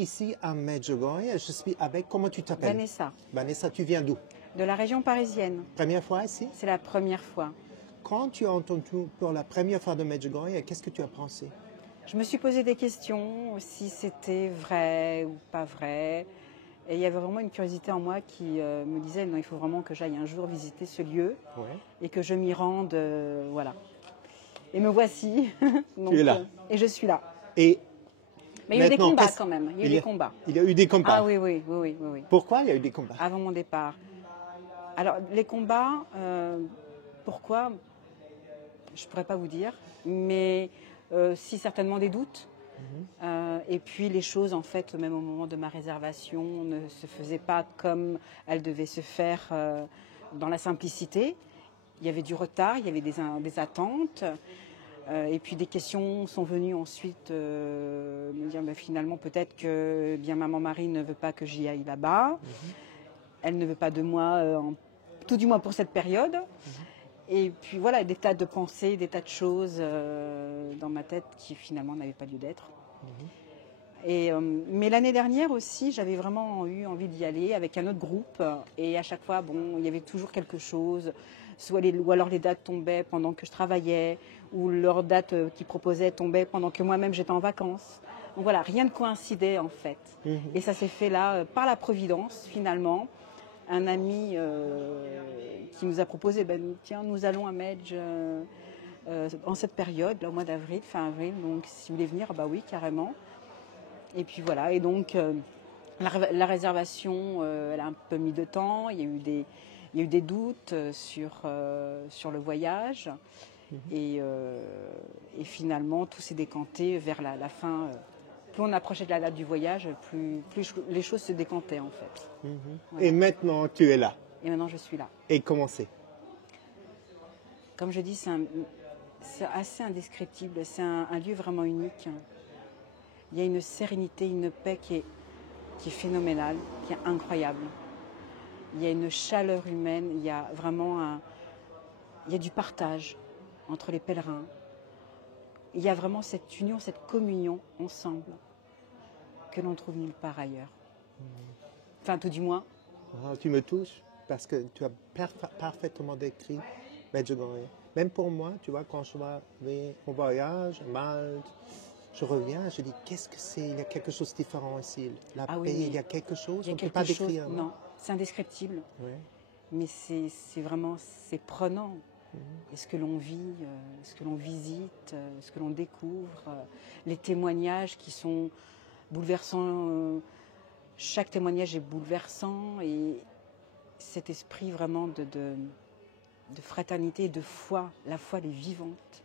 Ici à Medjugorje, je suis avec, comment tu t'appelles? Vanessa, Vanessa, tu viens d'où? de la région parisienne. Première fois ici? C'est la première fois. Quand tu as entendu pour la première fois de Medjugorje, qu'est-ce que tu as pensé? Je me suis posé des questions, si c'était vrai ou pas vrai. Et il y avait vraiment une curiosité en moi qui me disait, non, il faut vraiment que j'aille un jour visiter ce lieu Ouais. et que je m'y rende, voilà. Et me voici. Donc, Tu es là. Et je suis là. Et Mais il y a eu des maintenant, combats quand même. Il y a eu des combats. Il y a eu des combats. Ah oui, oui, oui, oui, oui, oui. Pourquoi il y a eu des combats? Avant mon départ. Alors, les combats, pourquoi? Je ne pourrais pas vous dire. Mais si certainement des doutes. Et puis les choses, en fait, même au moment de ma réservation, ne se faisaient pas comme elles devaient se faire dans la simplicité. Il y avait du retard, il y avait des attentes. Et puis des questions sont venues ensuite me dire finalement peut-être que bien maman Marie ne veut pas que j'y aille là-bas. Elle ne veut pas de moi, tout du moins pour cette période. Et puis voilà, des tas de pensées, des tas de choses dans ma tête qui finalement n'avaient pas lieu d'être. Mais l'année dernière aussi, j'avais vraiment eu envie d'y aller avec un autre groupe. Et à chaque fois, bon, il y avait toujours quelque chose. Ou alors les dates tombaient pendant que je travaillais, ou leurs dates qu'ils proposaient tombaient pendant que moi-même j'étais en vacances. Donc voilà, rien ne coïncidait en fait. Et ça s'est fait là, par la Providence finalement. Un ami qui nous a proposé, tiens, nous allons à Medj en cette période, là, au mois d'avril, fin avril. Donc si vous voulez venir, bah oui, carrément. Et puis voilà, et donc la réservation, elle a un peu mis de temps. Il y a eu des doutes sur le voyage. Et finalement, tout s'est décanté vers la fin. Plus on approchait de la date du voyage, plus les choses se décantaient en fait. Voilà. Et maintenant, tu es là. Et maintenant, je suis là. Et comment c'est? Comme je dis, c'est assez indescriptible. C'est un lieu vraiment unique. Il y a une sérénité, une paix qui est phénoménale, qui est incroyable. Il y a une chaleur humaine, il y a vraiment il y a du partage entre les pèlerins. Il y a vraiment cette union, cette communion ensemble que l'on trouve nulle part ailleurs. Enfin, tout du moins. Ah, tu me touches parce que tu as parfaitement décrit Medjugorje. Même pour moi, tu vois, quand je vais au voyage, à Malte, je reviens, je dis, qu'est-ce que c'est? Il y a quelque chose de différent ici. La paix, oui, il y a quelque chose, on ne peut pas décrire. Non, c'est indescriptible. Oui. Mais c'est vraiment, c'est prenant. Et ce que l'on vit, ce que l'on visite, ce que l'on découvre, les témoignages qui sont bouleversants. Chaque témoignage est bouleversant et cet esprit vraiment de fraternité et de foi, la foi elle est vivante.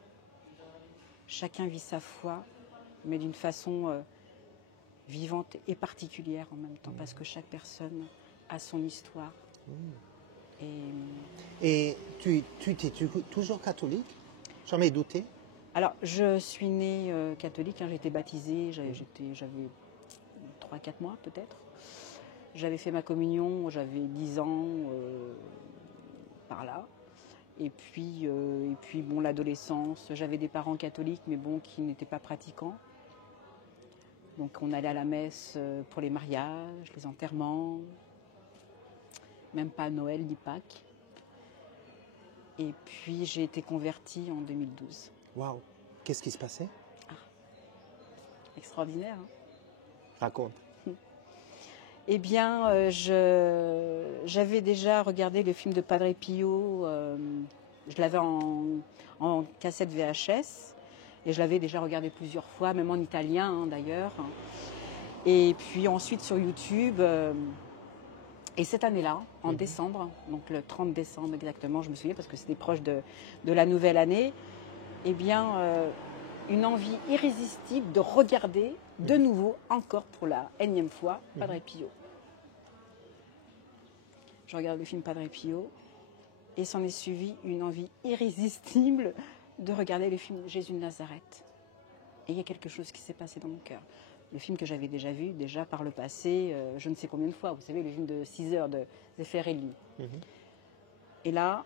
Chacun vit sa foi, mais d'une façon vivante et particulière en même temps, parce que chaque personne a son histoire. Et tu es toujours catholique? Jamais douté? Alors, je suis née catholique, j'ai été baptisée, j'avais 3-4 mois peut-être. J'avais fait ma communion, j'avais 10 ans par là. Et puis bon, l'adolescence, j'avais des parents catholiques, mais bon, qui n'étaient pas pratiquants. Donc on allait à la messe pour les mariages, les enterrements, même pas Noël ni Pâques. Et puis j'ai été convertie en 2012. Waouh! Qu'est-ce qui se passait? Extraordinaire, hein? Raconte. Eh bien, j'avais déjà regardé le film de Padre Pio, je l'avais en cassette VHS, et je l'avais déjà regardé plusieurs fois, même en italien d'ailleurs. Et puis ensuite sur YouTube, et cette année-là, en décembre, donc le 30 décembre exactement, je me souviens parce que c'était proche de la nouvelle année, eh bien, une envie irrésistible de regarder de nouveau, encore pour la énième fois, Padre Pio. Je regarde le film Padre Pio et s'en est suivi une envie irrésistible de regarder le film Jésus de Nazareth. Et il y a quelque chose qui s'est passé dans mon cœur. Le film que j'avais déjà vu, déjà par le passé, je ne sais combien de fois. Vous savez, le film de 6 heures de Zeffirelli. Et là,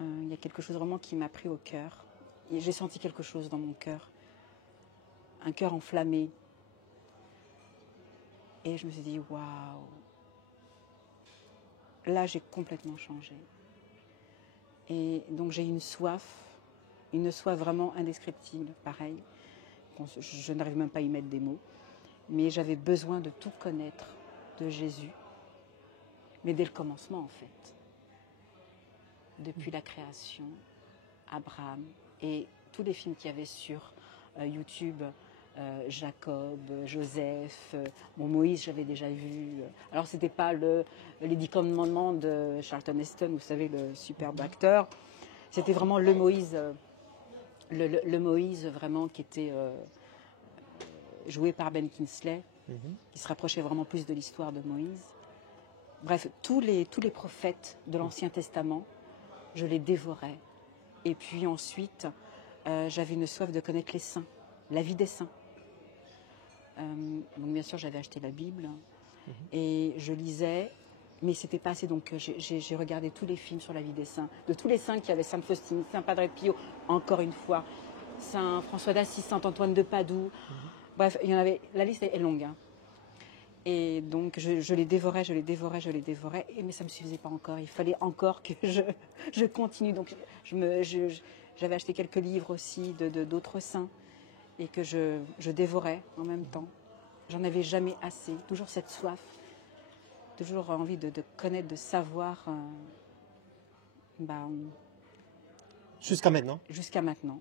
il y a quelque chose vraiment qui m'a pris au cœur. Et j'ai senti quelque chose dans mon cœur. Un cœur enflammé. Et je me suis dit, waouh, là j'ai complètement changé. Et donc j'ai une soif vraiment indescriptible, pareil. Bon, je n'arrive même pas à y mettre des mots. Mais j'avais besoin de tout connaître de Jésus, mais dès le commencement en fait. Depuis la création, Abraham et tous les films qu'il y avait sur YouTube, Jacob, Joseph, Moïse, j'avais déjà vu. Alors, c'était pas les 10 commandements de Charlton Heston, vous savez, le superbe acteur. C'était vraiment le Moïse, le Moïse vraiment qui était joué par Ben Kingsley, qui se rapprochait vraiment plus de l'histoire de Moïse. Bref, tous les prophètes de l'Ancien Testament, je les dévorais. Et puis ensuite, j'avais une soif de connaître les saints, la vie des saints. Donc bien sûr, j'avais acheté la Bible et je lisais, mais c'était pas assez. Donc j'ai regardé tous les films sur la vie des saints, de tous les saints qu'il y avait, Sainte Faustine, Saint Padre Pio, encore une fois, Saint François d'Assise, Saint Antoine de Padoue. Bref, il y en avait. La liste est longue. Hein. Et donc je les dévorais, mais ça ne me suffisait pas encore. Il fallait encore que je continue. Donc j'avais acheté quelques livres aussi d'autres saints et que je dévorais en même temps. J'en avais jamais assez. Toujours cette soif, toujours envie de connaître, de savoir. Jusqu'à maintenant? Jusqu'à maintenant.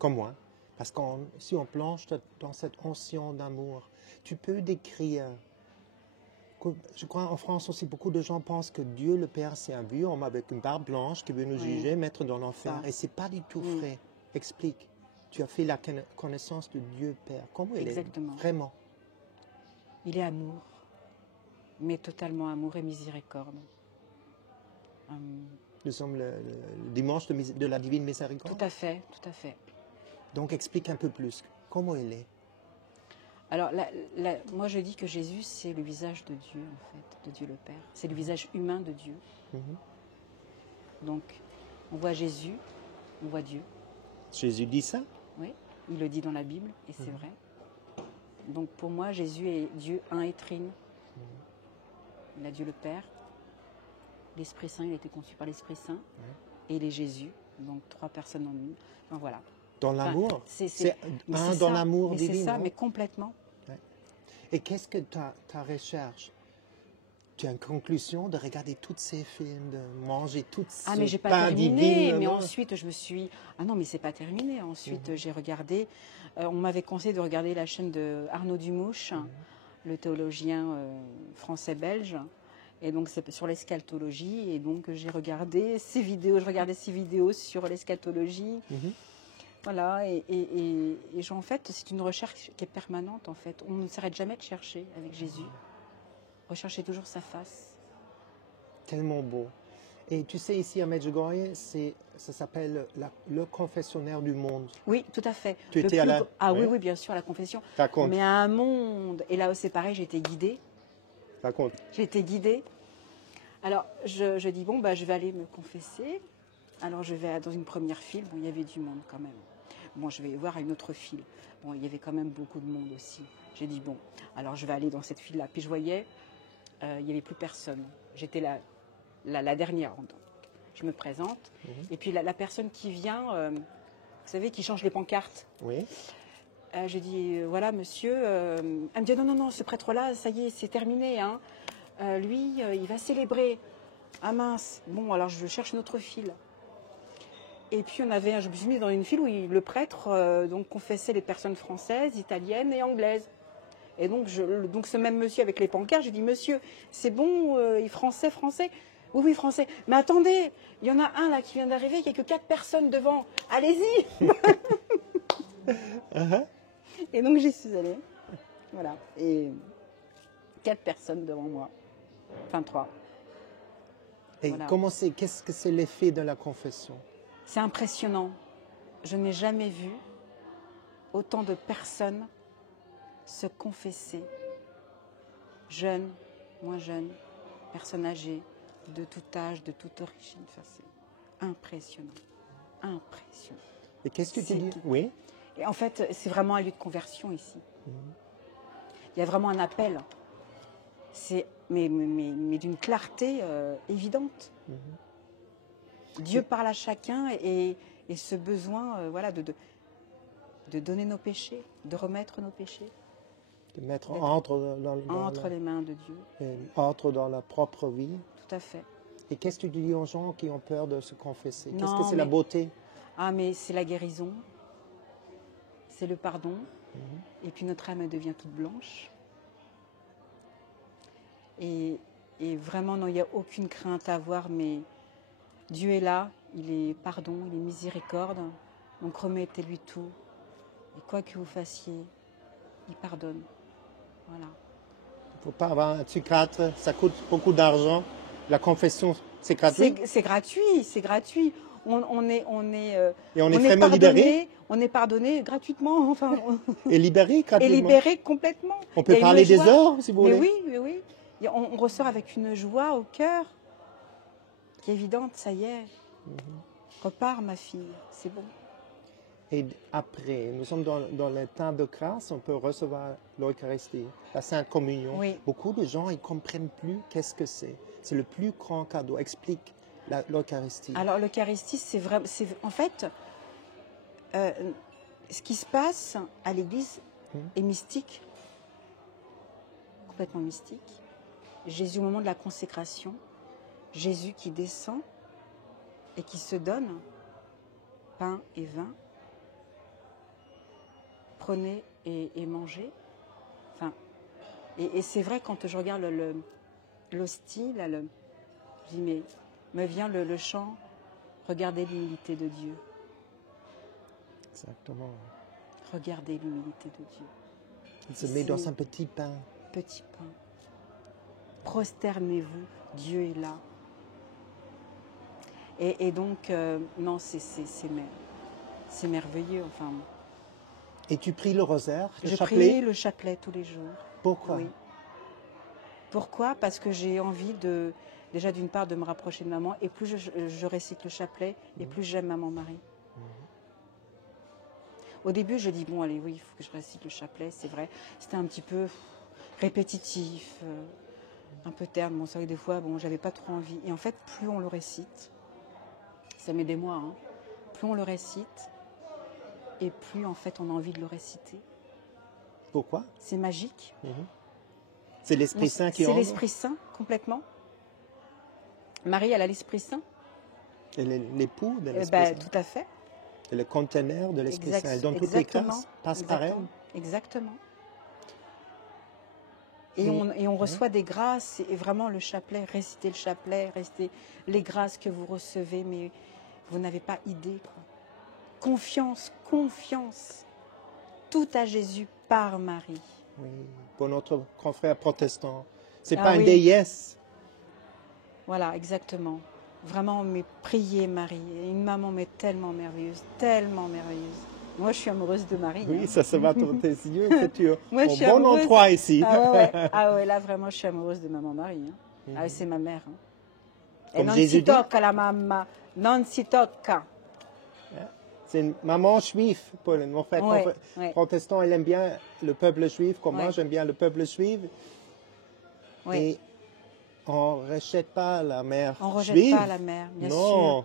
Comme moi. Parce que si on plonge dans cette onction d'amour, tu peux décrire. Je crois en France aussi, beaucoup de gens pensent que Dieu le Père, c'est un vieux homme avec une barbe blanche qui veut nous juger, mettre dans l'enfer. Et ce n'est pas du tout vrai. Explique. Tu as fait la connaissance de Dieu Père. Comment il est vraiment? Il est amour, mais totalement amour et miséricorde. Nous sommes le dimanche de la Divine Miséricorde? Tout à fait, tout à fait. Donc explique un peu plus. Comment il est? Alors, moi je dis que Jésus, c'est le visage de Dieu, en fait, de Dieu le Père. C'est le visage humain de Dieu. Donc, on voit Jésus, on voit Dieu. Jésus dit ça? Oui, il le dit dans la Bible, et c'est vrai. Donc, pour moi, Jésus est Dieu un et trine. Il a Dieu le Père. L'Esprit Saint, il a été conçu par l'Esprit Saint. Et il est Jésus, donc 3 personnes en une. Enfin, voilà. Dans l'amour? C'est dans l'amour divin. C'est ça, mais complètement. Ouais. Et qu'est-ce que ta recherche? Tu as une conclusion de regarder tous ces films, de manger toutes ces mais j'ai pas terminé. Mais ensuite, je me suis... Ah non, mais c'est pas terminé. Ensuite, j'ai regardé... on m'avait conseillé de regarder la chaîne de Arnaud Dumouche, le théologien français-belge. Et donc, c'est sur l'eschatologie. Et donc, j'ai regardé ses vidéos. Je regardais ses vidéos sur l'eschatologie. Voilà, et en fait, c'est une recherche qui est permanente, en fait. On ne s'arrête jamais de chercher avec Jésus. Rechercher toujours sa face. Tellement beau. Et tu sais, ici à Medjugorje, ça s'appelle le confessionnaire du monde. Oui, tout à fait. Tu étais à la... Ah oui, bien sûr, à la confession. Raconte. Mais à un monde. Et là, c'est pareil, j'ai été guidée. Raconte. J'ai été guidée. Alors, je dis, bon, je vais aller me confesser. Alors, je vais dans une première file. Bon, il y avait du monde quand même. Bon, je vais voir une autre file. Bon, il y avait quand même beaucoup de monde aussi. J'ai dit, bon, alors je vais aller dans cette file-là. Puis je voyais, il n'y avait plus personne. J'étais la dernière. Donc, je me présente. Et puis la personne qui vient, vous savez, qui change les pancartes. Oui. Je dis, voilà, monsieur. Elle me dit, non, ce prêtre-là, ça y est, c'est terminé. Hein. Lui, il va célébrer. Ah mince. Bon, alors je cherche une autre file. Et puis je me suis mise dans une file où le prêtre donc confessait les personnes françaises, italiennes et anglaises. Et donc ce même monsieur avec les pancartes, je dis, monsieur, c'est bon, français. Oui, français. Mais attendez, il y en a un là qui vient d'arriver, il n'y a que 4 personnes devant. Allez-y. Et donc j'y suis allée. Voilà. Et 4 personnes devant moi. Enfin 3. Et voilà. Qu'est-ce que c'est l'effet de la confession? C'est impressionnant. Je n'ai jamais vu autant de personnes se confesser. Jeunes, moins jeunes, personnes âgées, de tout âge, de toute origine. Enfin, c'est impressionnant. Impressionnant. Et qu'est-ce que tu dis? Oui. Et en fait, c'est vraiment un lieu de conversion ici. Il y a vraiment un appel. Mais d'une clarté évidente. Dieu parle à chacun et ce besoin voilà, de donner nos péchés, de remettre nos péchés. De mettre entre les mains de Dieu. Entre dans la propre vie. Tout à fait. Et qu'est-ce que tu dis aux gens qui ont peur de se confesser? Non, qu'est-ce que c'est la beauté? Ah, mais c'est la guérison, c'est le pardon, et puis notre âme elle devient toute blanche. Et vraiment, non, il n'y a aucune crainte à avoir, mais Dieu est là, il est pardon, il est miséricorde, donc remettez-lui tout. Et quoi que vous fassiez, il pardonne. Voilà. Il ne faut pas avoir un psychiatre, ça coûte beaucoup d'argent. La confession, c'est gratuit? C'est gratuit, c'est gratuit. On est vraiment libéré. On est pardonné gratuitement. Enfin, et libéré gratuitement. Et libéré complètement. On peut parler des heures, si vous voulez. Oui. On ressort avec une joie au cœur qui est évidente, ça y est. Repars, ma fille, c'est bon. Et après, nous sommes dans le temps de grâce, on peut recevoir l'Eucharistie, la Sainte Communion. Oui. Beaucoup de gens, ils ne comprennent plus qu'est-ce que c'est. C'est le plus grand cadeau. Explique l'Eucharistie. Alors, l'Eucharistie, c'est vraiment... En fait, ce qui se passe à l'Église est mystique, complètement mystique. Jésus, au moment de la consécration, Jésus qui descend et qui se donne pain et vin. Prenez et mangez. Enfin, et c'est vrai, quand je regarde l'hostie, là, je dis, mais me vient le chant, regardez l'humilité de Dieu. Exactement. Regardez l'humilité de Dieu. Il se met dans un petit pain. Petit pain. Prosternez-vous, Dieu est là. Et donc, non, c'est merveilleux. Enfin, et tu pries le rosaire, le chapelet? Je prie le chapelet tous les jours. Pourquoi? Oui. Pourquoi? Parce que j'ai envie déjà d'une part de me rapprocher de maman, et plus je récite le chapelet, et plus j'aime maman Marie. Au début, je dis, bon, allez, oui, il faut que je récite le chapelet, c'est vrai. C'était un petit peu répétitif, un peu terne. Bon, c'est vrai que des fois, bon, j'avais pas trop envie. Et en fait, plus on le récite, ça met des mois, hein, plus on le récite, et plus, en fait, on a envie de le réciter. Pourquoi? C'est magique. C'est l'Esprit Saint qui entre? C'est l'Esprit Saint, complètement. Marie, elle a l'Esprit Saint. Elle est l'époux de l'Esprit Saint. Tout à fait. Et le conteneur de l'Esprit Saint. Elle donne toutes les grâces, passe par elle. Exactement. Et on reçoit des grâces, et vraiment le chapelet, récitez le chapelet, récitez les grâces que vous recevez, mais vous n'avez pas idée, quoi. Confiance, confiance. Tout à Jésus par Marie. Oui, pour notre confrère protestant. C'est pas une déesse. Voilà, exactement. Vraiment, mais priez Marie. Une maman, mais tellement merveilleuse, tellement merveilleuse. Moi, je suis amoureuse de Marie. Oui, ça se va dans tes yeux, que tu es Moi, au bon endroit ici. Ah ouais, là, vraiment, je suis amoureuse de maman Marie. Ah, c'est ma mère. Comme et non Jésus si tocca la mamma, non si tocca. C'est une maman juive. En fait, protestant, il aime bien le peuple juif, comme moi, j'aime bien le peuple juif. Et on ne rejette pas la mère juive. On ne rejette pas la mère, bien sûr. Non.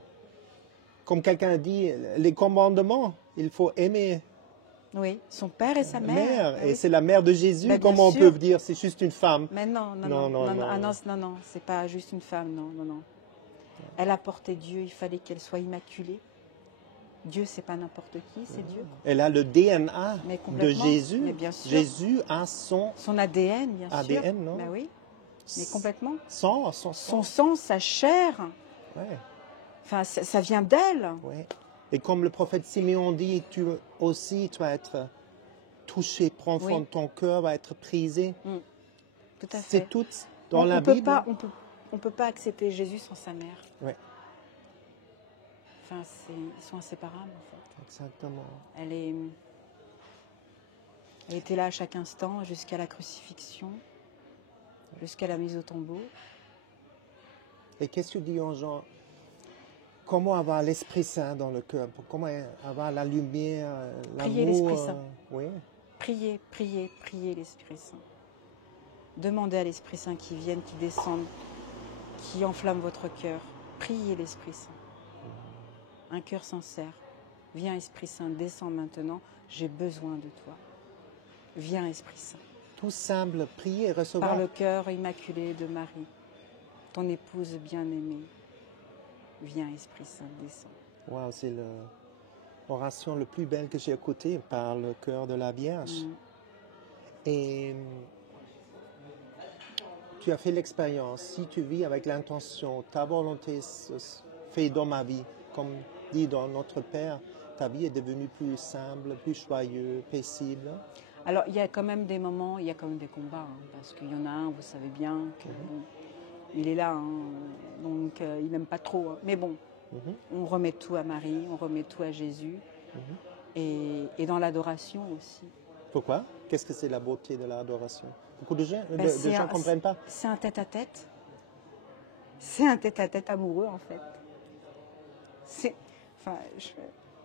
Comme quelqu'un dit, les commandements, il faut aimer. Oui, son père et sa mère. Et c'est la mère de Jésus, comment on peut dire, c'est juste une femme. Mais non, c'est pas juste une femme, non. Elle a porté Dieu, il fallait qu'elle soit immaculée. Dieu, c'est pas n'importe qui, c'est Dieu. Elle a le DNA de Jésus. Mais bien sûr. Jésus a son ADN, bien sûr. ADN, non? Ben oui, mais complètement. Son sang, sa chair. Ouais. Enfin, ça vient d'elle. Ouais. Et comme le prophète Simeon dit, tu vas être touché, profond, ton cœur va être brisé. Tout à fait. C'est tout dans la Bible. On peut pas accepter Jésus sans sa mère. Ouais. Enfin, ils sont inséparables, en fait. Exactement. Elle était là à chaque instant, jusqu'à la crucifixion, jusqu'à la mise au tombeau. Et qu'est-ce que tu dis aux gens? Comment avoir l'Esprit Saint dans le cœur? Comment avoir la lumière, l'amour? Priez l'Esprit Saint. Oui. Priez l'Esprit Saint. Demandez à l'Esprit Saint qui vienne, qui descende, qui enflamme votre cœur. Priez l'Esprit Saint. Un cœur sincère. Viens Esprit Saint, descends maintenant, j'ai besoin de toi. Viens Esprit Saint. Tout semble prier et recevoir. Par le cœur immaculé de Marie, ton épouse bien-aimée. Viens Esprit Saint, descends. Wow, c'est l'oration la plus belle que j'ai écoutée par le cœur de la Vierge. Et tu as fait l'expérience, si tu vis avec l'intention, ta volonté se fait dans ma vie, comme dit dans Notre Père, ta vie est devenue plus simple, plus joyeuse, paisible. Alors, il y a quand même des moments, il y a quand même des combats, parce qu'il y en a un, vous savez bien, que, bon, il est là, donc il n'aime pas trop. Mais bon, on remet tout à Marie, on remet tout à Jésus, et dans l'adoration aussi. Pourquoi? Qu'est-ce que c'est la beauté de l'adoration? Beaucoup de gens ne comprennent pas. C'est un tête-à-tête. C'est un tête-à-tête amoureux, en fait.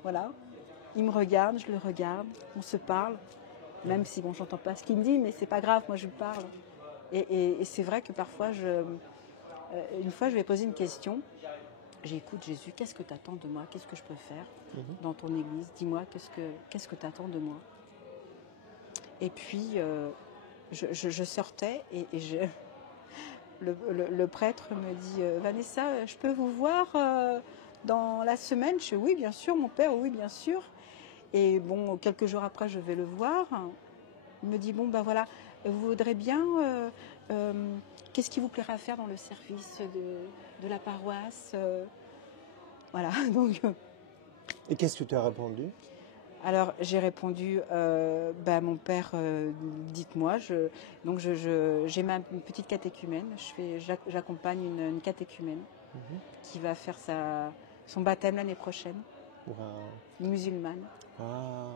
Voilà. Il me regarde, je le regarde, on se parle. Même si, bon, j'entends pas ce qu'il me dit, mais c'est pas grave, moi je lui parle. Et c'est vrai que parfois, une fois, je lui ai posé une question. J'écoute Jésus, qu'est-ce que tu attends de moi? Qu'est-ce que je peux faire dans ton église? Dis-moi, qu'est-ce que tu attends de moi? Et puis, je sortais et le prêtre me dit, Vanessa, je peux vous voir dans la semaine? Je dis, oui, bien sûr, mon père, oui, bien sûr. Et bon, quelques jours après, je vais le voir. Il me dit, bon, ben voilà, vous voudrez bien, qu'est-ce qui vous plairait à faire dans le service de la paroisse? Voilà, donc... Et qu'est-ce que tu as répondu? Alors, j'ai répondu, mon père, dites-moi. Donc, j'ai ma petite catéchumène. J'accompagne une catéchumène qui va faire son baptême l'année prochaine. Wow. Une musulmane. Ah,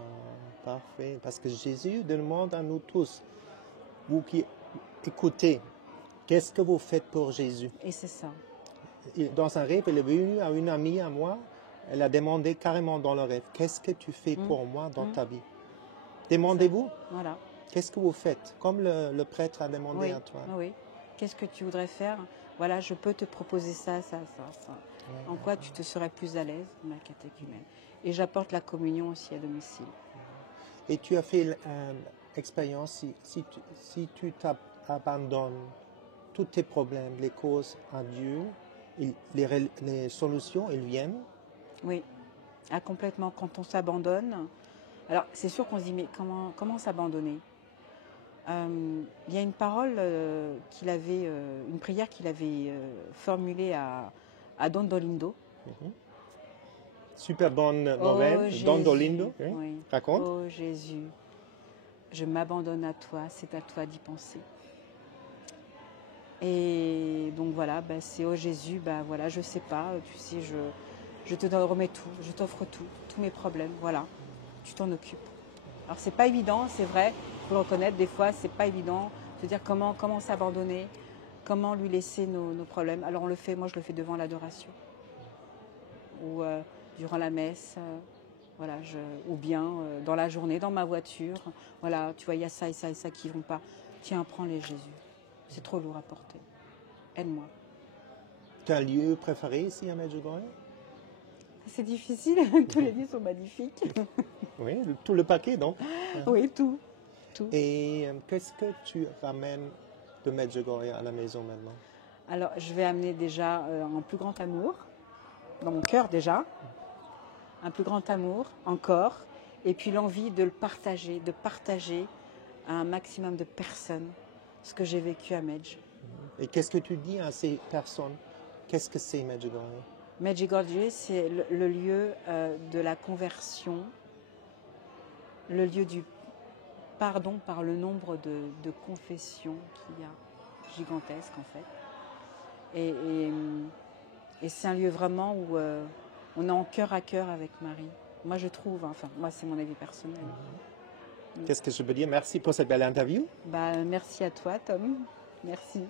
parfait. Parce que Jésus demande à nous tous, vous qui écoutez, qu'est-ce que vous faites pour Jésus? Et c'est ça. Dans un rêve, elle est venue à une amie à moi, elle a demandé carrément dans le rêve, qu'est-ce que tu fais pour moi dans ta vie? Demandez-vous, voilà. Qu'est-ce que vous faites? Comme le prêtre a demandé à toi. Oui. Qu'est-ce que tu voudrais faire? Voilà, je peux te proposer ça, ça, ça, ça. En quoi tu te serais plus à l'aise, ma catéchumène? Et j'apporte la communion aussi à domicile. Et tu as fait l'expérience, si tu t'abandonnes tous tes problèmes, les causes à Dieu, les solutions, ils viennent? Oui, complètement. Quand on s'abandonne, alors c'est sûr qu'on se dit, mais comment s'abandonner? Il y a une parole une prière qu'il avait formulée à Don Dolindo. Super bonne nouvelle, Don Dolindo. Oui. Raconte. Oh Jésus, je m'abandonne à toi, c'est à toi d'y penser. Et donc voilà, c'est oh Jésus, voilà, je sais pas, tu sais, je te remets tout, je t'offre tout, tous mes problèmes, voilà, tu t'en occupes. Alors c'est pas évident, c'est vrai, il faut le reconnaître, des fois c'est pas évident de dire comment s'abandonner, comment lui laisser nos problèmes. Alors on le fait, moi je le fais devant l'adoration, ou durant la messe, voilà, ou bien dans la journée, dans ma voiture, voilà, tu vois, il y a ça et ça et ça qui vont pas. Tiens, prends-les Jésus, c'est trop lourd à porter, aide-moi. Tu as un lieu préféré ici à Medjugorje? C'est difficile, tous les lieux sont magnifiques. Oui, tout le paquet donc. Oui, tout. Et qu'est-ce que tu ramènes de Medjugorje à la maison maintenant? Alors, je vais amener déjà un plus grand amour, dans mon cœur déjà, un plus grand amour encore, et puis l'envie de le partager, à un maximum de personnes ce que j'ai vécu à Medj. Et qu'est-ce que tu dis à ces personnes? Qu'est-ce que c'est Medjugorje? Medjugorje, c'est le lieu de la conversion, le lieu du pardon par le nombre de confessions qu'il y a, gigantesque en fait. Et c'est un lieu vraiment où on est en cœur à cœur avec Marie. Moi je trouve, enfin moi c'est mon avis personnel. Qu'est-ce que je peux dire? Merci pour cette belle interview. Merci à toi Tom, merci.